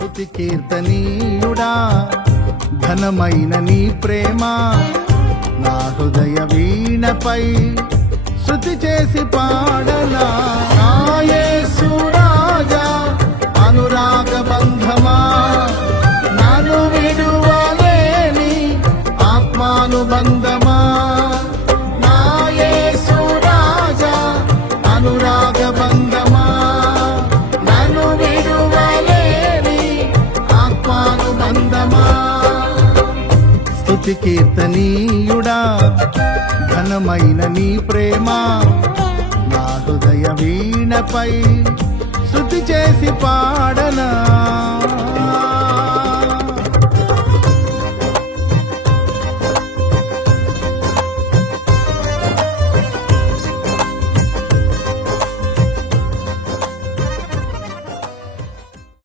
స్తుతి కీర్తనీయుడా ఘనమైన నీ ప్రేమ నా హృదయ వీణపై శృతి చేసి పాడనా. నా యేసు రాజా అనురాగ బంధమా నన్ను విడువలేని ఆత్మానుబంధమా. నా యేసు రాజా అనురాగ బంధమా నన్ను విడువలేని ఆత్మానుబంధమా. స్తుతి కీర్తనీయుడా ఘనమైన నీ ప్రేమ నా హృదయ వీణపై శృతి చేసి పాడనా.